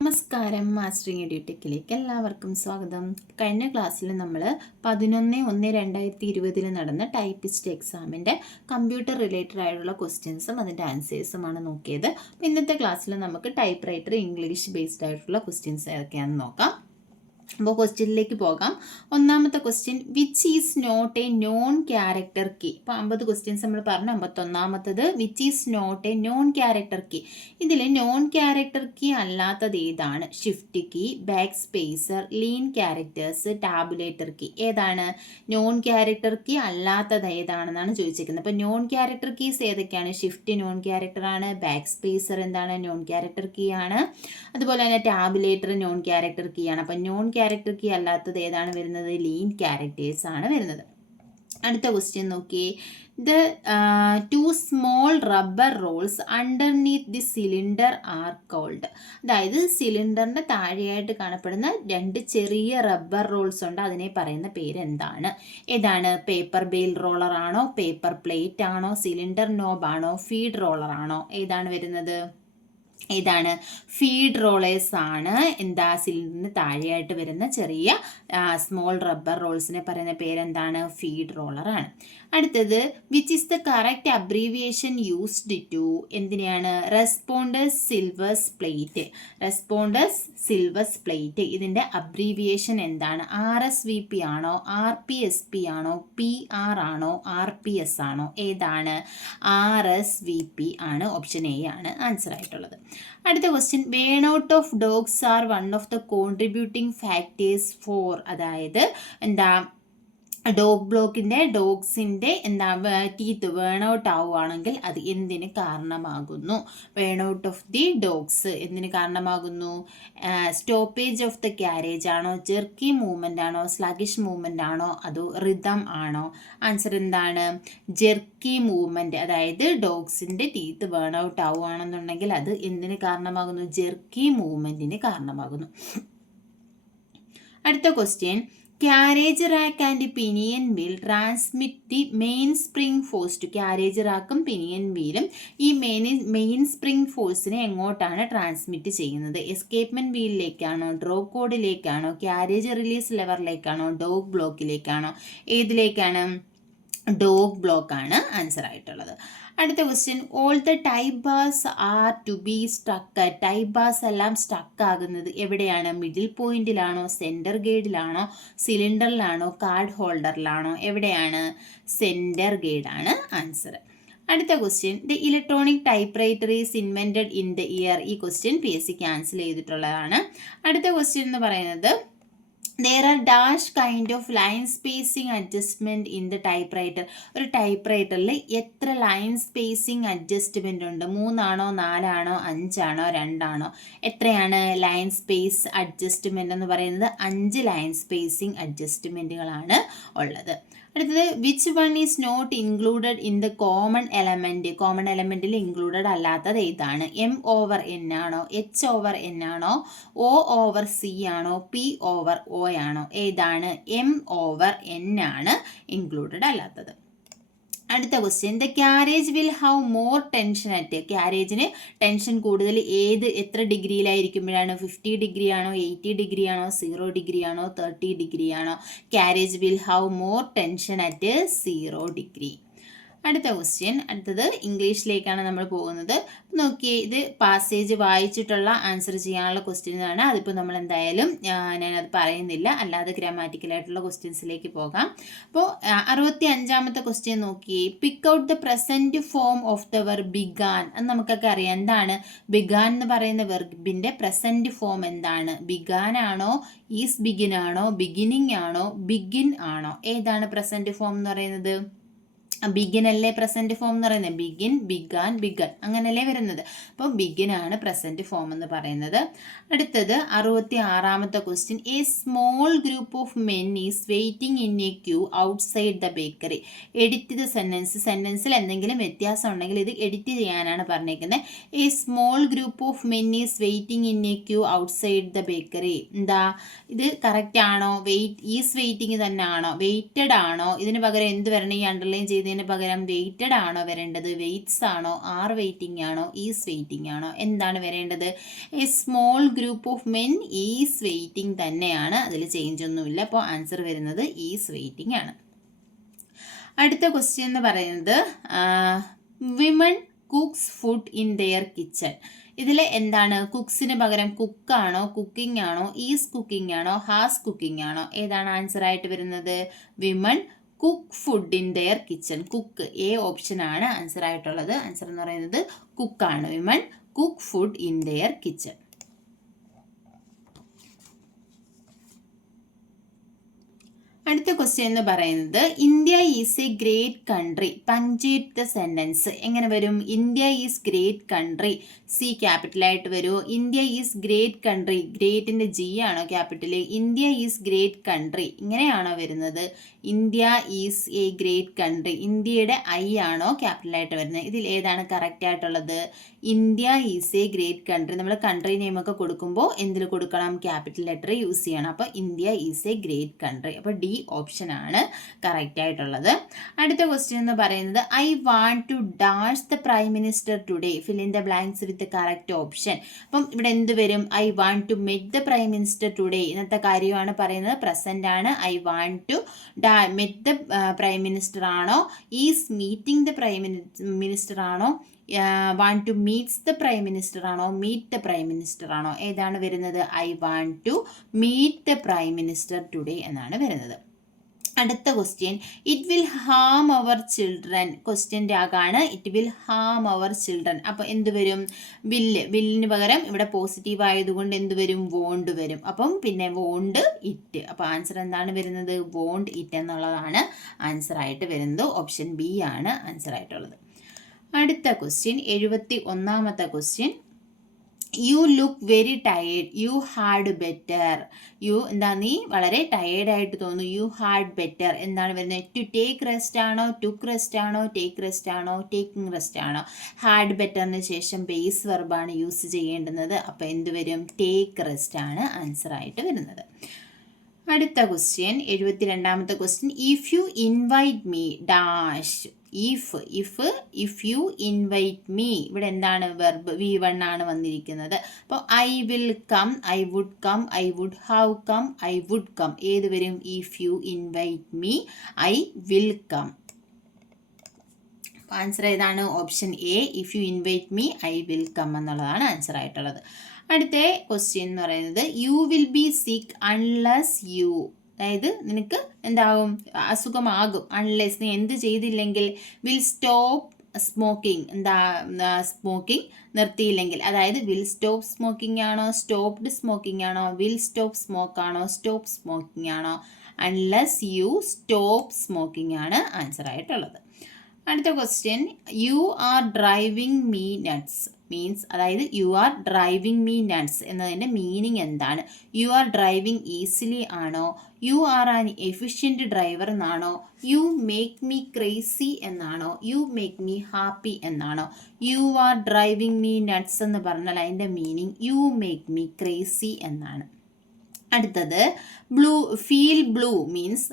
നമസ്കാരം മാസ്റ്ററിങ് എഡ്യൂടെക്കിലേക്ക് എല്ലാവർക്കും സ്വാഗതം. കഴിഞ്ഞ ക്ലാസ്സിൽ നമ്മൾ പതിനൊന്ന് ഒന്ന് രണ്ടായിരത്തി ഇരുപതിൽ നടന്ന ടൈപ്പിസ്റ്റ് എക്സാമിന്റെ കമ്പ്യൂട്ടർ റിലേറ്റഡ് ആയിട്ടുള്ള ക്വസ്റ്റ്യൻസും അതിന്റെ ആൻസേഴ്സുമാണ് നോക്കിയത്. ഇന്നത്തെ ക്ലാസ്സിൽ നമുക്ക് ടൈപ്പ് റൈറ്റർ ഇംഗ്ലീഷ് ബേസ്ഡ് ആയിട്ടുള്ള ക്വസ്റ്റ്യൻസ് ഏതൊക്കെയാണെന്ന് നോക്കാം. അപ്പോൾ ക്വസ്റ്റ്യനിലേക്ക് പോകാം. ഒന്നാമത്തെ question which is not a non character key ഇപ്പോൾ അമ്പത് ക്വസ്റ്റ്യൻസ് നമ്മൾ പറഞ്ഞു അമ്പത്തൊന്നാമത്തത് which is not a non character key ഇതിൽ നോൺ ക്യാരക്ടർ കീ അല്ലാത്തത് ഏതാണ്? Shift key back spacer lean characters tabulator key ഏതാണ്? നോൺ ക്യാരക്ടർ കീ അല്ലാത്തത് ഏതാണെന്നാണ് ചോദിച്ചിരിക്കുന്നത് അപ്പോൾ നോൺ ക്യാരക്ടർ കീസ് ഏതൊക്കെയാണ്? ഷിഫ്റ്റ് നോൺ ക്യാരക്ടർ ആണ് ബാക്ക് സ്പേസർ എന്താണ് നോൺ ക്യാരക്ടർ കീ ആണ്. അതുപോലെ തന്നെ ടാബുലേറ്റർ നോൺ ക്യാരക്ടർ കീ ആണ്. അപ്പോൾ നോൺ ക്യാരക്ടർ കീ അല്ലാത്തത് ഏതാണ് വരുന്നത്? ലീൻ ക്യാരക്ടേഴ്സ് ആണ് വരുന്നത്. അടുത്ത ക്വസ്റ്റ്യൻ നോക്കിയേ. The two small rubber rolls underneath the cylinder are called അതായത് സിലിണ്ടറിന്റെ താഴെയായിട്ട് കാണപ്പെടുന്ന രണ്ട് ചെറിയ റബ്ബർ റോൾസ് ഉണ്ട്. അതിനെ പറയുന്ന പേര് എന്താണ് ഏതാണ്? പേപ്പർ ബെയിൽ റോളർ ആണോ? പേപ്പർ പ്ലേറ്റ് ആണോ? സിലിണ്ടർ നോബ് ആണോ? ഫീഡ് റോളർ ആണോ? ഏതാണ് വരുന്നത്? ഇതാണ്. ഫീഡ് റോളേഴ്സ് ആണ് എന്താ സിലിണ്ടറിന് താഴെയായിട്ട് വരുന്ന ചെറിയ സ്മോൾ റബ്ബർ റോൾസിനെ പറയുന്ന പേരെന്താണ്? ഫീഡ് റോളർ ആണ്. അടുത്തത് which is the correct abbreviation used to എന്തിനാണ് responders silvers plate responders silvers plate ഇതിന്റെ അബ്രീവിയേഷൻ എന്താണ്? ആർ എസ് വി പി ആണോ? ആർ പി എസ് പി ആണോ? പി ആർ ആണോ? ആർ പി എസ് ആണോ? ഏതാണ്? ആർ എസ് വി പി ആണ് option A ആണ് ആൻസർ ആയിട്ടുള്ളത്. അടുത്ത question worn out of dogs are one of the contributing factors for അതായത് എന്താ ഡോഗ് ബ്ലോക്കിന്റെ ഡോഗ്സിന്റെ എന്താ ടീത്ത് വേൺ ഔട്ട് ആവുകയാണെങ്കിൽ അത് എന്തിന് കാരണമാകുന്നു? Worn out of the dogs എന്തിന് കാരണമാകുന്നു? സ്റ്റോപ്പേജ് ഓഫ് ദ ക്യാരേജ് ആണോ ജെർക്കി മൂവ്മെന്റ് ആണോ സ്ലഗിഷ് മൂവ്മെന്റ് ആണോ അതോ റിതം ആണോ? ആൻസർ എന്താണ്? ജെർക്കി മൂവ്മെന്റ് അതായത് ഡോഗ്സിന്റെ ടീത്ത് വേൺ ഔട്ട് ആവുകയാണെന്നുണ്ടെങ്കിൽ അത് എന്തിന് കാരണമാകുന്നു? ജെർക്കി മൂവ്മെന്റിന് കാരണമാകുന്നു. അടുത്ത question carriage rack and pinion wheel transmit the main spring force to carriage റാക്കും pinion വീലും ഈ മെയിൻ മെയിൻ സ്പ്രിംഗ് ഫോഴ്സിനെ എങ്ങോട്ടാണ് ട്രാൻസ്മിറ്റ് ചെയ്യുന്നത്? എസ്കേപ്മെന്റ് വീലിലേക്കാണോ ഡ്രോ കോഡിലേക്കാണോ ക്യാരേജ് റിലീസ് ലെവറിലേക്കാണോ ഡോഗ് ബ്ലോക്കിലേക്കാണോ ഏതിലേക്കാണ്? ഡോഗ് ബ്ലോക്കാണ് ആൻസർ ആയിട്ടുള്ളത്. അടുത്ത question all the type bars are to be struck type bars എല്ലാം സ്ട്രക്ക് ആകുന്നത് എവിടെയാണ്? മിഡിൽ പോയിന്റിലാണോ സെന്റർ ഗേഡിലാണോ സിലിണ്ടറിലാണോ കാർഡ് ഹോൾഡറിലാണോ എവിടെയാണ്? സെന്റർ ഗേഡാണ് ആൻസർ അടുത്ത question the electronic typewriter is invented in the year ഈ question P S C cancel ചെയ്തിട്ടുള്ളതാണ്. അടുത്ത ക്വസ്റ്റ്യൻ എന്ന് പറയുന്നത് there are dash kind of line spacing adjustment in the typewriter. ഒരു ടൈപ്പ് റൈറ്ററിൽ എത്ര ലൈൻ സ്പേസിംഗ് അഡ്ജസ്റ്റ്മെന്റ് ഉണ്ട്? മൂന്നാണോ നാലാണോ അഞ്ചാണോ രണ്ടാണോ? എത്രയാണ് ലൈൻ സ്പേസ് അഡ്ജസ്റ്റ്മെന്റ് എന്ന് പറയുന്നത്? അഞ്ച് ലൈൻ സ്പേസിംഗ് അഡ്ജസ്റ്റ്മെന്റുകളാണ് ഉള്ളത്. അടുത്തത് which one is not included in the common element common എലമെന്റിൽ included അല്ലാത്തത് ഏതാണ്? എം ഓവർ എൻ ആണോ? എച്ച് ഓവർ എൻ ആണോ? ഒ ഓവർ സി ആണോ? പി ഓവർ ഒ ആണോ? ഏതാണ്? എം ഓവർ എൻ ആണ് ഇൻക്ലൂഡഡ് അല്ലാത്തത്. അടുത്ത question the carriage will have more tension at ക്യാരേജിന് tension കൂടുതൽ ഏത് എത്ര ഡിഗ്രിയിലായിരിക്കുമ്പോഴാണ്? ഫിഫ്റ്റി ഡിഗ്രി ആണോ എയ്റ്റി ഡിഗ്രി ആണോ സീറോ ഡിഗ്രി ആണോ തേർട്ടി ഡിഗ്രി ആണോ carriage will have more tension at zero degree അടുത്ത ക്വസ്റ്റ്യൻ അടുത്തത് ഇംഗ്ലീഷിലേക്കാണ് നമ്മൾ പോകുന്നത്. നോക്കിയേ ഇത് പാസേജ് വായിച്ചിട്ടുള്ള ആൻസർ ചെയ്യാനുള്ള ക്വസ്റ്റ്യൻ ആണ് അതിപ്പോൾ നമ്മൾ എന്തായാലും ഞാനത് പറയുന്നില്ല. അല്ലാതെ ഗ്രാമാറ്റിക്കലായിട്ടുള്ള ക്വസ്റ്റ്യൻസിലേക്ക് പോകാം. അപ്പോൾ അറുപത്തി അഞ്ചാമത്തെ ക്വസ്റ്റ്യൻ നോക്കിയേ. Pick out the present form of the verb began അത് നമുക്കൊക്കെ അറിയാം. എന്താണ്? ബിഗാൻ എന്ന് പറയുന്ന വെർബിന്റെ പ്രസന്റ് ഫോം എന്താണ്? ബിഗാൻ ആണോ? ഈസ് ബിഗിൻ ആണോ? ബിഗിനിങ് ആണോ? ബിഗിൻ ആണോ? ഏതാണ് പ്രസന്റ് ഫോം എന്ന് പറയുന്നത്? ബിഗിൻ അല്ലേ പ്രസന്റ് ഫോം എന്ന് പറയുന്നത്? ബിഗിൻ ബിഗാൻ ബിഗൻ അങ്ങനല്ലേ വരുന്നത്. അപ്പോൾ ആണ് പ്രസന്റ് ഫോം എന്ന് പറയുന്നത്. അടുത്തത് അറുപത്തി ആറാമത്തെ question a small group of men is waiting in a queue outside the bakery edit the sentence സെന്റൻസിൽ എന്തെങ്കിലും വ്യത്യാസം ഉണ്ടെങ്കിൽ ഇത് എഡിറ്റ് ചെയ്യാനാണ് പറഞ്ഞേക്കുന്നത്. A small group of men is waiting in a queue outside the bakery എന്താ? ഇത് correct ആണോ? Wait is waiting തന്നെ ആണോ വെയിറ്റഡ് ആണോ? ഇതിന് പകരം എന്ത് വരണം? ഈ അണ്ടർലൈൻ ചെയ്ത് ചെയ്യുന്നതിന് പകരം വെയ്റ്റഡ് ആണോ വരേണ്ടത്? വെയ്റ്റ്സ് ആണോ? ആർ വെയിറ്റിംഗ് ആണോ? ഈസ് വെയിറ്റിംഗ് ആണോ? എന്താണ് വരേണ്ടത്? A small group of men is waiting തന്നെയാണ്. അതിൽ ചേഞ്ച് ഒന്നുമില്ല. അപ്പോൾ ആൻസർ വരുന്നത് ഈസ് വെയിറ്റിംഗ് ആണ്. അടുത്ത ക്വസ്റ്റ്യൻ എന്ന് പറയുന്നത് women cooks food in their kitchen ഇതിൽ എന്താണ്? കുക്സിന് പകരം കുക്കാണോ കുക്കിംഗ് ആണോ? ഈസ് കുക്കിംഗ് ആണോ? ഹാസ് കുക്കിംഗ് ആണോ? ഏതാണ് ആൻസർ ആയിട്ട് വരുന്നത്? Women cook food in their kitchen cook A option ആണ് ആൻസർ ആയിട്ടുള്ളത്. ആൻസർ എന്ന് പറയുന്നത് കുക്കാണ് women cook food in their kitchen അടുത്ത ക്വസ്റ്റ്യൻ എന്ന് പറയുന്നത് India is a great country punctuate the sentence എങ്ങനെ വരും? India is great country C ക്യാപിറ്റലായിട്ട് വരുമോ ഇന്ത്യ ഈസ് ഗ്രേറ്റ് കൺട്രി. ഗ്രേറ്റിന്റെ ജി ആണോ capital India is great country. ഇങ്ങനെയാണോ വരുന്നത്? India is a great country. ഇന്ത്യയുടെ ഐ ആണോ ക്യാപിറ്റലായിട്ട് വരുന്നത്? ഇതിൽ ഏതാണ് കറക്റ്റ് ആയിട്ടുള്ളത്? India is a great country. നമ്മൾ കൺട്രി നെയിം ഒക്കെ കൊടുക്കുമ്പോൾ എന്തിൽ കൊടുക്കണം? ക്യാപിറ്റൽ ലെറ്റർ യൂസ് ചെയ്യണം. അപ്പോൾ India is a great country. അപ്പോൾ ഡി ഓപ്ഷൻ ആണ് കറക്റ്റ് ആയിട്ടുള്ളത്. അടുത്ത ക്വസ്റ്റ്യൻ എന്ന് പറയുന്നത് I want to dash the prime minister today fill in the blanks correct option അപ്പം ഇവിടെ എന്ത് വരും? I want to met the prime minister today ഇന്നത്തെ കാര്യമാണ് പറയുന്നത്. പ്രസന്റ് ആണ്. I want to met the prime minister ആണോ? Is meeting the prime minister ആണോ? Want to meets the prime minister ആണോ? മീറ്റ് ദ പ്രൈം മിനിസ്റ്റർ ആണോ? ഏതാണ് വരുന്നത്? I want to meet the prime minister today എന്നാണ് വരുന്നത്. അടുത്ത question it will harm our children ക്വസ്റ്റ്യന്റെ ആകാണ് it will harm our children അപ്പോൾ എന്ത് വരും? വില്ല് വില്ലിന് പകരം ഇവിടെ പോസിറ്റീവ് ആയതുകൊണ്ട് എന്ത് വരും? വോണ്ട് വരും. അപ്പം പിന്നെ വോണ്ട് ഇറ്റ് അപ്പോൾ ആൻസർ എന്താണ് വരുന്നത്? വോണ്ട് ഇറ്റ് എന്നുള്ളതാണ് ആൻസർ ആയിട്ട് വരുന്നത്. ഓപ്ഷൻ ബി ആണ് ആൻസർ ആയിട്ടുള്ളത്. അടുത്ത ക്വസ്റ്റ്യൻ എഴുപത്തി ഒന്നാമത്തെ question you look very tired you had better you എന്താ നീ വളരെ ടയേർഡ് ആയിട്ട് തോന്നുന്നു. യു ഹാഡ് ബെറ്റർ എന്താണ് വരുന്നത്. ടു ടേക്ക് റെസ്റ്റ് ആണോ? ടുക്ക് റെസ്റ്റ് ആണോ? ടേക്ക് റെസ്റ്റ് ആണോ? ടേക്കിംഗ് റെസ്റ്റ് ആണോ? ഹാഡ് ബെറ്ററിന് ശേഷം ബേസ് വെർബാണ് യൂസ് ചെയ്യേണ്ടുന്നത്. അപ്പോൾ എന്ത് വരും? ടേക്ക് റെസ്റ്റ് ആണ് ആൻസർ ആയിട്ട് വരുന്നത്. അടുത്ത question എഴുപത്തിരണ്ടാമത്തെ question if you invite me dash if if if you invite me ഇവിടെ എന്താണ് വെർബ് വി വൺ ആണ് വന്നിരിക്കുന്നത്. അപ്പോൾ I will come I would come I would how come I would come ഏത് വരും? If you invite me I will come answer ഏതാണ്? Option A if you invite me I will come എന്നുള്ളതാണ് answer ആയിട്ടുള്ളത്. അടുത്ത question എന്ന് പറയുന്നത് you will be sick unless you അതായത് നിനക്ക് എന്താകും? അസുഖമാകും. അൺലെസ് നീ എന്ത് ചെയ്തില്ലെങ്കിൽ വിൽ സ്റ്റോപ്പ് സ്മോക്കിംഗ് എന്താ സ്മോക്കിംഗ് നിർത്തിയില്ലെങ്കിൽ. അതായത് വിൽ സ്റ്റോപ്പ് സ്മോക്കിംഗ് ആണോ സ്റ്റോപ്ഡ് സ്മോക്കിംഗ് ആണോ വിൽ സ്റ്റോപ്പ് സ്മോക്ക് ആണോ സ്റ്റോപ്പ് സ്മോക്കിംഗ് ആണോ? അൺലെസ് യു സ്റ്റോപ്പ് സ്മോക്കിംഗ് ആണ് ആൻസർ ആയിട്ടുള്ളത്. അടുത്ത question you are driving me nuts means അതായത് you are driving me nuts എന്നതിന്റെ മീനിങ് എന്താണ്? യു ആർ ഡ്രൈവിംഗ് ഈസിലി ആണോ? You are an efficient driver എന്നാണോ? യു മേക്ക് മീ ക്രേസി എന്നാണോ? You make me happy എന്നാണോ? You are driving me nuts എന്ന് പറഞ്ഞാൽ അതിന്റെ meaning you make me crazy എന്നാണ്. അടുത്തത് blue feel blue means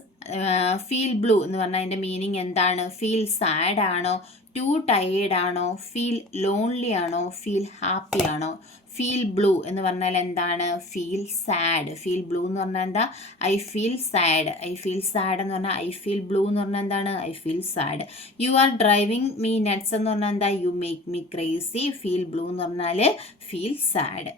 feel blue എന്ന് പറഞ്ഞാൽ അതിന്റെ മീനിങ് എന്താണ്? ഫീൽ സാഡ് ആണോ? ടു ടയേർഡ് ആണോ? ഫീൽ ലോൺലി ആണോ? ഫീൽ ഹാപ്പി ആണോ? ഫീൽ ബ്ലൂ എന്ന് പറഞ്ഞാൽ എന്താണ്? ഫീൽ സാഡ് ഫീൽ ബ്ലൂ എന്ന് പറഞ്ഞാൽ എന്താ? I feel sad I feel sad എന്ന് പറഞ്ഞാൽ ഐ ഫീൽ ബ്ലൂ എന്ന് പറഞ്ഞാൽ എന്താണ്? I feel sad you are driving me nuts എന്ന് പറഞ്ഞാൽ എന്താ? You make me crazy feel blue എന്ന് പറഞ്ഞാൽ ഫീൽ സാഡ്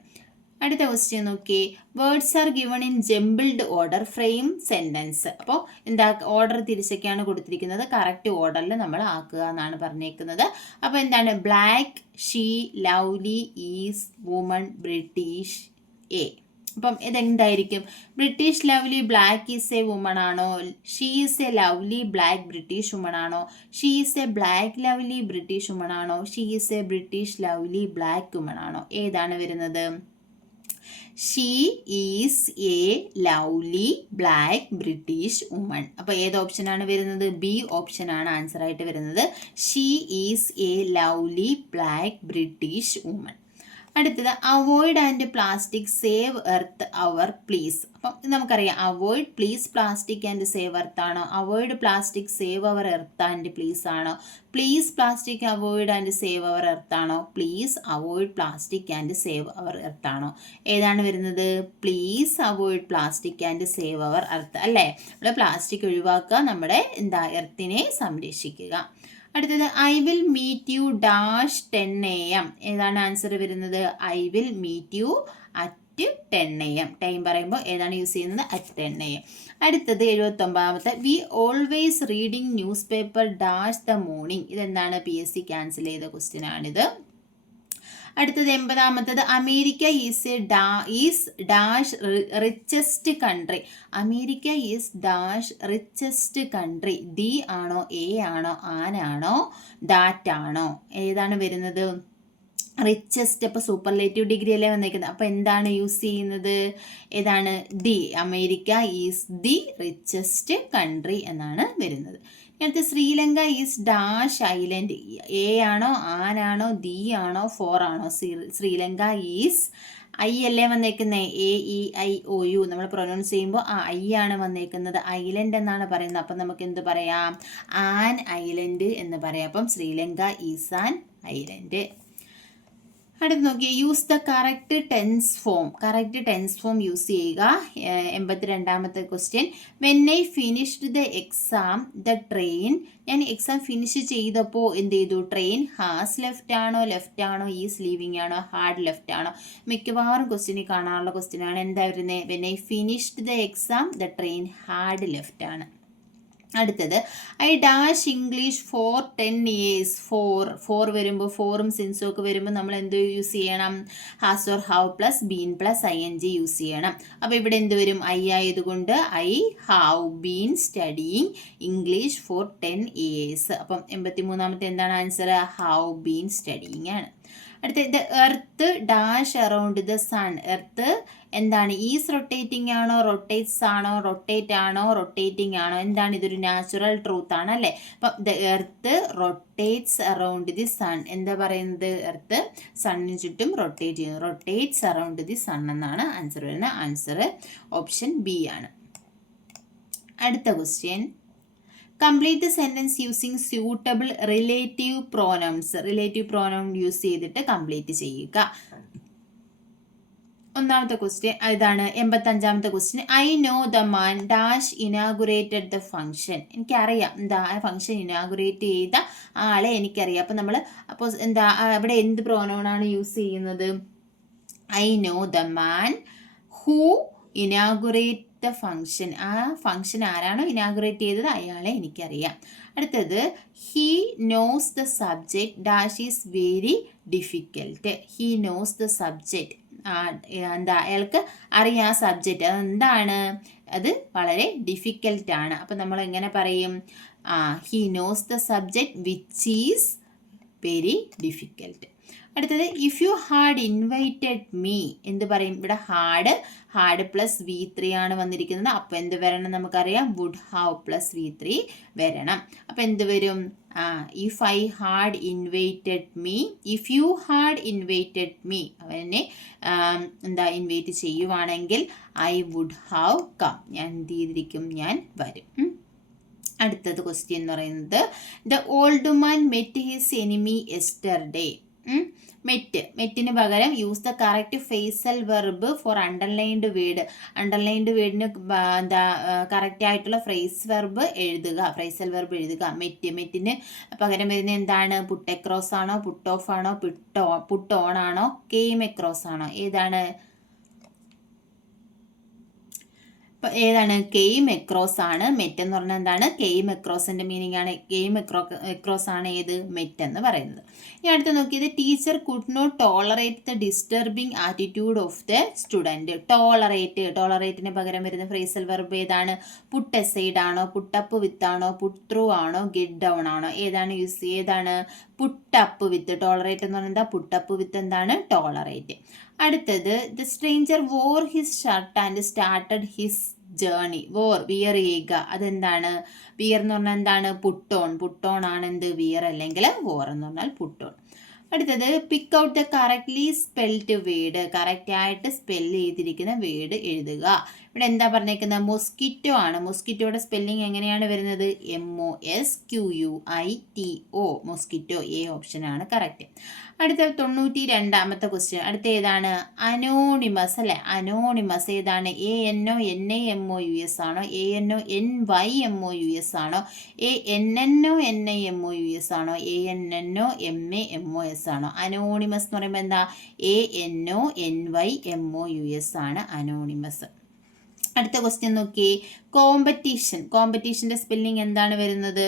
അടുത്ത ക്വസ്റ്റ്യൻ നോക്കി words are given in jumbled order frame sentence അപ്പോൾ എന്താ ഓർഡർ തിരിച്ചൊക്കെയാണ് കൊടുത്തിരിക്കുന്നത്. കറക്റ്റ് ഓർഡറിൽ നമ്മൾ ആക്കുക എന്നാണ് പറഞ്ഞേക്കുന്നത്. അപ്പോൾ എന്താണ്? Black she lovely is woman British A അപ്പം ഇതെന്തായിരിക്കും? British lovely black is a woman ആണോ? She is a lovely black British woman ആണോ? She is a black lovely British woman ആണോ? She is a British lovely black woman ആണോ? ഏതാണ് വരുന്നത്? She is a lovely black British woman അപ്പോൾ ഏത് ഓപ്ഷനാണ് വരുന്നത്? ബി ഓപ്ഷനാണ് ആൻസർ ആയിട്ട് വരുന്നത്. She is a lovely black British woman അടുത്തത് avoid and plastic save earth our please അപ്പം നമുക്കറിയാം avoid please plastic and save earth ആണ്. Avoid plastic save our earth and please ആണ്. Please plastic avoid and save our earth ആണോ? Please avoid plastic and save our earth ആണോ? ഏതാണ് വരുന്നത്? Please avoid plastic and save our earth അല്ലേ? നമ്മൾ plastic ഒഴിവാക്കുക നമ്മുടെ എന്താ എർത്തിനെ സംരക്ഷിക്കുക. അടുത്തത് I will meet you dash ten A M ഏതാണ് ആൻസർ വരുന്നത്? I will meet you at ten A M time പറയുമ്പോൾ ഏതാണ് യൂസ് ചെയ്യുന്നത്? അറ്റ് ടെൻ എ എം അടുത്തത് എഴുപത്തൊമ്പതാമത്തെ we always reading newspaper dash the morning ഇതെന്താണ്? പി എസ് സി ക്യാൻസൽ ചെയ്ത question ആണിത്. അടുത്തത് എൺപതാമത്തത് അമേരിക്ക ഈസ് എ ഡാ is dash richest country America is dash richest country D ആണോ? എ ആണോ? ആനാണോ ദാറ്റ് ആണോ? ഏതാണ് വരുന്നത്? റിച്ചസ്റ്റ് അപ്പോൾ സൂപ്പർലേറ്റീവ് ഡിഗ്രി അല്ലേ വന്നേക്കുന്നത്. അപ്പോൾ എന്താണ് യൂസ് ചെയ്യുന്നത്? ഏതാണ്? The America is the richest country എന്നാണ് വരുന്നത്. അടുത്ത Sri Lanka is dash island A ആണോ ആനാണോ ദി ആണോ ഫോർ ആണോ? ശ്രീലങ്ക ഈസ് ഐ അല്ലേ വന്നേക്കുന്നത് A E I O U നമ്മൾ പ്രൊനൗൺസ് ചെയ്യുമ്പോൾ ആ ഐ ആണ് വന്നേക്കുന്നത്. ഐലൻഡ് എന്നാണ് പറയുന്നത്. അപ്പം നമുക്ക് എന്ത് പറയാം? ആൻ ഐലൻഡ് എന്ന് പറയാം. അപ്പം ശ്രീലങ്ക ഈസ് ആൻ ഐലൻഡ് അടുത്ത് നോക്കിയേ use the correct tense form correct tense form use ചെയ്യുക. എൺപത്തി രണ്ടാമത്തെ question when I finished the exam the train ഞാൻ എക്സാം ഫിനിഷ് ചെയ്തപ്പോൾ എന്ത് ചെയ്തു? ട്രെയിൻ ഹാസ് ലെഫ്റ്റ് ആണോ? ലെഫ്റ്റ് ആണോ? ഈസ് ലീവിങ് ആണോ? ഹാർഡ് ലെഫ്റ്റ് ആണോ? മിക്കവാറും ക്വസ്റ്റ്യനിൽ കാണാനുള്ള ക്വസ്റ്റ്യനാണ് എന്താ വരുന്നത് when I finished the exam the train had left ആണ്. അടുത്തത്. I dash English for ten years for for വരുമ്പോൾ ഫോറും സിൻസും ഒക്കെ വരുമ്പോൾ നമ്മൾ എന്ത് യൂസ് ചെയ്യണം? Has or have plus been plus I N G use ചെയ്യണം. അപ്പോൾ ഇവിടെ എന്ത് വരും? ഐ ആയതുകൊണ്ട് I have been studying English for ten years അപ്പം എൺപത്തി മൂന്നാമത്തെ എന്താണ് ആൻസർ ഹൗ ബീൻ സ്റ്റഡിയിങ് ആണ്. അടുത്ത the earth dash around the sun earth എന്താണ്? ഈസ് റൊട്ടേറ്റിംഗ് ആണോ? റൊട്ടേറ്റ്സ് ആണോ? റൊട്ടേറ്റ് ആണോ? റൊട്ടേറ്റിംഗ് ആണോ? എന്താണ്? ഇതൊരു നാച്ചുറൽ ട്രൂത്ത് ആണ് അല്ലേ? അപ്പം the earth rotates around the sun എന്താ പറയുന്നത്? എർത്ത് സണ്ണിന് ചുറ്റും റൊട്ടേറ്റ് ചെയ്യുന്നു. റൊട്ടേറ്റ്സ് അറൗണ്ട് ദി സൺ എന്നാണ് ആൻസർ വരുന്നത്. ആൻസർ ഓപ്ഷൻ ബി ആണ്. അടുത്ത question complete sentence using suitable relative pronouns relative pronoun use ചെയ്തിട്ട് കംപ്ലീറ്റ് ചെയ്യുക. ഒന്നാമത്തെ ക്വസ്റ്റ്യൻ ഇതാണ് എൺപത്തഞ്ചാമത്തെ question I know the man dash inaugurated the function എനിക്കറിയാം എന്താ ആ ഫംഗ്ഷൻ ഇനാഗുറേറ്റ് ചെയ്ത ആളെ എനിക്കറിയാം. അപ്പം നമ്മൾ അപ്പോൾ എന്താ അവിടെ എന്ത് പ്രോനൗണാണ് യൂസ് ചെയ്യുന്നത്? I know the man who inaugurate the function ആ ഫങ്ഷൻ ആരാണോ ഇനാഗുറേറ്റ് ചെയ്തത് അയാളെ എനിക്കറിയാം. അടുത്തത് he knows the subject dash is very difficult he knows the subject എന്താ അയാൾക്ക് അറിയാം ആ സബ്ജക്റ്റ് അതെന്താണ്? അത് വളരെ ഡിഫിക്കൽട്ടാണ് അപ്പം നമ്മൾ എങ്ങനെ പറയും? He knows the subject which is very difficult അടുത്തത് if you had invited me എന്ത് പറയും? ഇവിടെ had had plus V three ആണ് വന്നിരിക്കുന്നത്. അപ്പോൾ എന്ത് വരണം നമുക്കറിയാം? Would have plus V three വരണം. അപ്പോൾ എന്ത് വരും? If I had invited me if you had invited me അവനെ എന്താ ഇൻവൈറ്റ് ചെയ്യുവാണെങ്കിൽ ഐ വുഡ് ഹാവ് കം ഞാൻ എന്ത് ചെയ്തിരിക്കും? ഞാൻ വരും. അടുത്തത് ക്വസ്റ്റ്യൻ എന്ന് പറയുന്നത് the old man met his enemy yesterday met. മെറ്റിന് പകരം use the correct phrasal verb for underlined word underlined വേഡിന് എന്താ കറക്റ്റ് ആയിട്ടുള്ള ഫ്രേസ് വെർബ് എഴുതുക. ഫ്രേസൽ വെർബ് എഴുതുക. മെറ്റ്. മെറ്റിന് പകരം വരുന്ന എന്താണ്? പുട്ട് അക്രോസ് ആണോ? പുട്ട് ഓഫ് ആണോ? പുട്ടോ പുട്ട് ഓൺ ആണോ? കെയിം എക്രോസ് ആണോ? ഏതാണ്? ഏതാണ്? കെയ് മെക്രോസ് ആണ് മെറ്റ് എന്ന് പറഞ്ഞാൽ എന്താണ്? കെയ് മെക്രോസിന്റെ മീനിങ് ആണ്. കെയ് മെക്രോ മെക്രോസ് ആണ് ഏത്? മെറ്റ് എന്ന് പറയുന്നത്. ഇനി അടുത്ത് നോക്കിയത് teacher could not tolerate the disturbing attitude of the student tolerate ടോളറേറ്റിന് പകരം വരുന്ന ഫ്രേസൽ വെർബ് ഏതാണ്? പുട്ട് എസൈഡ് ആണോ? പുട്ടപ്പ് വിത്ത് ആണോ? ത്രൂ ആണോ? ഗെറ്റ് ഡൗൺ ആണോ? ഏതാണ് യൂസ് ഏതാണ്? പുട്ടപ്പ് വിത്ത് ടോളറേറ്റ് എന്ന് പറഞ്ഞാൽ പുട്ടപ്പ് വിത്ത് എന്താണ്? ടോളറേറ്റ് അടുത്തത് the stranger wore his shirt and started his journey wore wear ചെയ്യുക. അതെന്താണ്? വിയർ എന്ന് പറഞ്ഞാൽ എന്താണ്? പുട്ടോൺ പുട്ടോൺ ആണ് എന്ത്? വിയർ അല്ലെങ്കിൽ വോർ എന്ന് പറഞ്ഞാൽ പുട്ടോൺ അടുത്തത് pick out the correctly spelled word കറക്റ്റായിട്ട് സ്പെൽ ചെയ്തിരിക്കുന്ന വേർഡ് എഴുതുക. ഇവിടെ എന്താ പറഞ്ഞേക്കുന്നത്? മൊസ്കിറ്റോ ആണ്. മൊസ്കിറ്റോയുടെ സ്പെല്ലിംഗ് എങ്ങനെയാണ് വരുന്നത്? M O S Q U I T O mosquito A ഓപ്ഷനാണ് കറക്റ്റ് അടുത്ത തൊണ്ണൂറ്റി രണ്ടാമത്തെ ക്വസ്റ്റ്യൻ അടുത്ത ഏതാണ്? അനോണിമസ് അല്ലെ? അനോണിമസ് ഏതാണ്? A N O N A M O U S ആണോ? A N O N Y M O U S ആണോ? A N N O N I M O U S ആണോ? A N N O M A M O S ആണോ? Anonymous എന്ന് പറയുമ്പോൾ എന്താ? A N O N Y M O U S ആണ്. Anonymous അടുത്ത question നോക്കിയേ. Competition കോമ്പറ്റീഷന്റെ spelling എന്താണ് വരുന്നത്?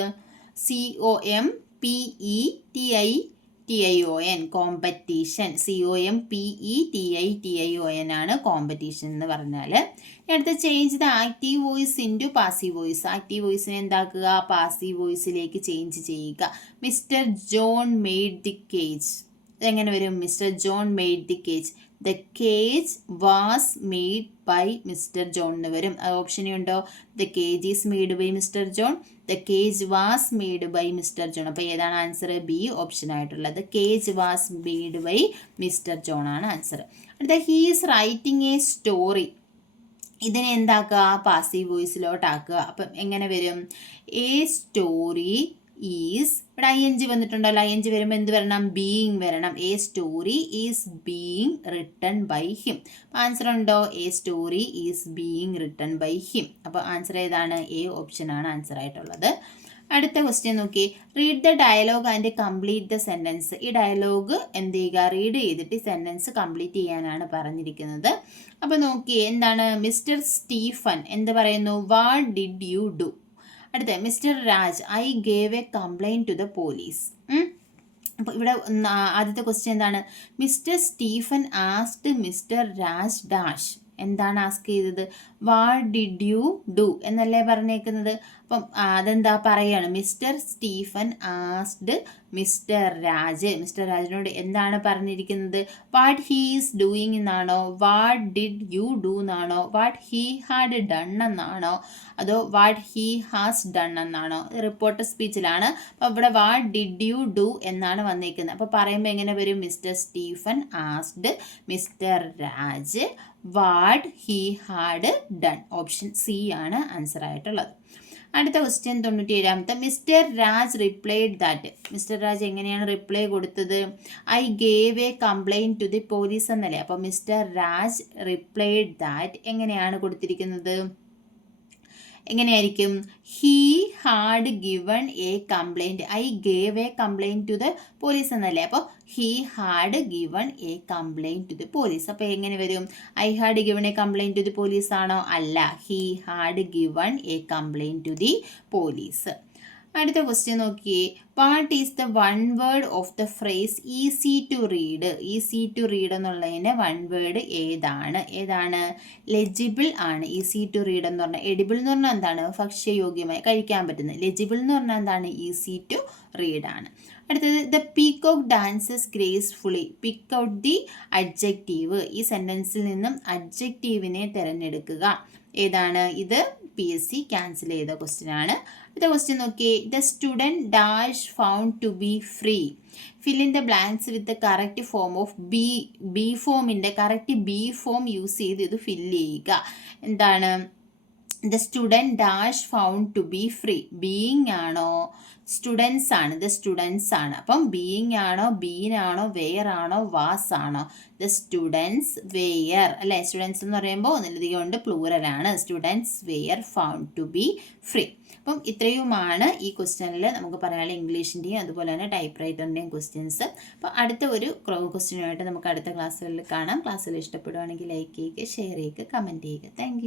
C O M P E T I T I O N competition C O M P E T I T I O N ആണ് competition എന്ന് പറഞ്ഞാൽ. അടുത്ത change the active voice into passive voice active വോയിസിനെ എന്താക്കുക? Passive വോയിസിലേക്ക് change ചെയ്യുക. Mr John made the cage എങ്ങനെ വരും? Mr John made the cage. The cage was made by Mr John എന്ന് വരും. ഓപ്ഷൻ ഉണ്ടോ? The cage is made by Mr John. The cage was made by Mr John. അപ്പോൾ ഏതാണ് answer? B option ആയിട്ടുള്ളത്. Cage was made by Mr John ആണ് answer. അടുത്ത he's writing a story. ഇതിനെ എന്താക്കുക? പാസീവ് വോയിസിലോട്ടാക്കുക. അപ്പം എങ്ങനെ വരും? എ സ്റ്റോറി ഈസ് ഇവിടെ ഐ എൻ ജി വന്നിട്ടുണ്ടല്ലോ. ഐ എൻ ജി വരുമ്പോൾ എന്ത് വരണം? ബീയിങ് വരണം. A story is being written by him answer ഉണ്ടോ? A story is being written by him അപ്പോൾ ആൻസർ ഏതാണ്? എ ഓപ്ഷൻ ആണ് ആൻസർ ആയിട്ടുള്ളത്. അടുത്ത ക്വസ്റ്റ്യൻ നോക്കി. Read the dialogue and complete the sentence ഈ ഡയലോഗ് എന്ത് ചെയ്യുക? റീഡ് ചെയ്തിട്ട് സെന്റൻസ് കംപ്ലീറ്റ് ചെയ്യാനാണ് പറഞ്ഞിരിക്കുന്നത്. അപ്പോൾ നോക്കി എന്താണ്? മിസ്റ്റർ സ്റ്റീഫൻ എന്ത് പറയുന്നു? വാട്ട് ഡിഡ് യു ഡു അടുത്ത Mr Raj I gave a complaint to the police. അപ്പോൾ ഇവിടെ ആദ്യത്തെ ക്വസ്റ്റ്യൻ എന്താണ്? Mr Stephen asked Mr Raj dash. എന്താണ് ആസ്ക് ചെയ്തത്? വാട്ട് ഡിഡ് യു ഡു എന്നല്ലേ പറഞ്ഞേക്കുന്നത്? അപ്പം അതെന്താ പറയാണ്? Mr Stephen asked Mr Raj Mr രാജിനോട് എന്താണ് പറഞ്ഞിരിക്കുന്നത്? വാട്ട് ഹീസ് ഡൂയിങ് എന്നാണോ? വാട്ട് ഡിഡ് യു ഡു എന്നാണോ? വാട്ട് ഹീ ഹാഡ് ഡൺ എന്നാണോ? അതോ വാട്ട് ഹീ ഹാസ് ഡൺ എന്നാണോ? റിപ്പോർട്ട് സ്പീച്ചിലാണ് അപ്പോൾ ഇവിടെ വാട്ട് ഡിഡ് യു ഡു എന്നാണ് വന്നിരിക്കുന്നത് അപ്പോൾ പറയുമ്പോൾ എങ്ങനെ വരും? Mr Stephen asked Mr Raj what he had done option C ആണ് ആൻസർ ആയിട്ടുള്ളത്. അടുത്ത ക്വസ്റ്റ്യൻ തൊണ്ണൂറ്റി ഏഴാമത്തെ Mr Raj replied that Mr Raj എങ്ങനെയാണ് റിപ്ലൈ കൊടുത്തത്? I gave a complaint to the police എന്നല്ലേ? അപ്പോൾ മിസ്റ്റർ രാജ് റിപ്ലൈഡ് ദാറ്റ് എങ്ങനെയാണ് കൊടുത്തിരിക്കുന്നത്? എങ്ങനെയായിരിക്കും? He had given a complaint I gave a complaint to the police എന്നല്ലേ? അപ്പോൾ he had given a complaint to the police അപ്പോൾ എങ്ങനെ വരും? I had given a complaint to the police ആണോ? അല്ല. He had given a complaint to the police അടുത്ത question നോക്കിയേ. What is the one word of the phrase easy to read easy to read എന്നുള്ളതിന്റെ one word ഏതാണ്? ഏതാണ്? Legible ആണ്. Easy to read എന്ന് പറഞ്ഞാൽ എഡിബിൾ എന്ന് പറഞ്ഞാൽ എന്താണ്? ഭക്ഷ്യയോഗ്യമായി കഴിക്കാൻ പറ്റുന്നത് ലെജിബിൾ എന്ന് പറഞ്ഞാൽ എന്താണ്? ഈസി ടു റീഡ് ആണ്. അടുത്തത് the peacock dances gracefully pick out the adjective ഈ സെന്റൻസിൽ നിന്നും അഡ്ജക്റ്റീവിനെ തിരഞ്ഞെടുക്കുക. ഏതാണ്? ഇത് പി എസ് സി ക്യാൻസൽ ചെയ്ത ക്വസ്റ്റ്യൻ ആണ്. അടുത്ത ക്വസ്റ്റ്യൻ നോക്കിയേ the student dash found to be free fill in the blanks with the correct form of be be ഫോമിന്റെ കറക്റ്റ് ബി ഫോം യൂസ് ചെയ്ത് ഇത് ഫില്ല് ചെയ്യുക. എന്താണ്? The student dash found to be free being ആണോ? Students ആണ്. The students ആണ്. അപ്പം being ആണോ? ബീനാണോ വെയർ ആണോ? വാസ് ആണോ? ദ സ്റ്റുഡൻസ് വെയർ അല്ലേ? സ്റ്റുഡൻസ് എന്ന് പറയുമ്പോൾ ഒന്നിലധികം ഉണ്ട് പ്ലൂറലാണ് students were found to be free അപ്പം ഇത്രയുമാണ് ഈ ക്വസ്റ്റ്യനിൽ നമുക്ക് പറയാനുള്ള ഇംഗ്ലീഷിന്റെയും അതുപോലെ തന്നെ ടൈപ്പ് റൈറ്ററിന്റെയും ക്വസ്റ്റ്യൻസ് അപ്പോൾ അടുത്ത ഒരു ക്വസ്റ്റ്യനുമായിട്ട് നമുക്ക് അടുത്ത ക്ലാസ്സുകളിൽ കാണാം. ക്ലാസ്സുകൾ ഇഷ്ടപ്പെടുവാണെങ്കിൽ ലൈക്ക് ചെയ്യുക ഷെയർ ചെയ്യുക കമന്റ് ചെയ്യുക. താങ്ക്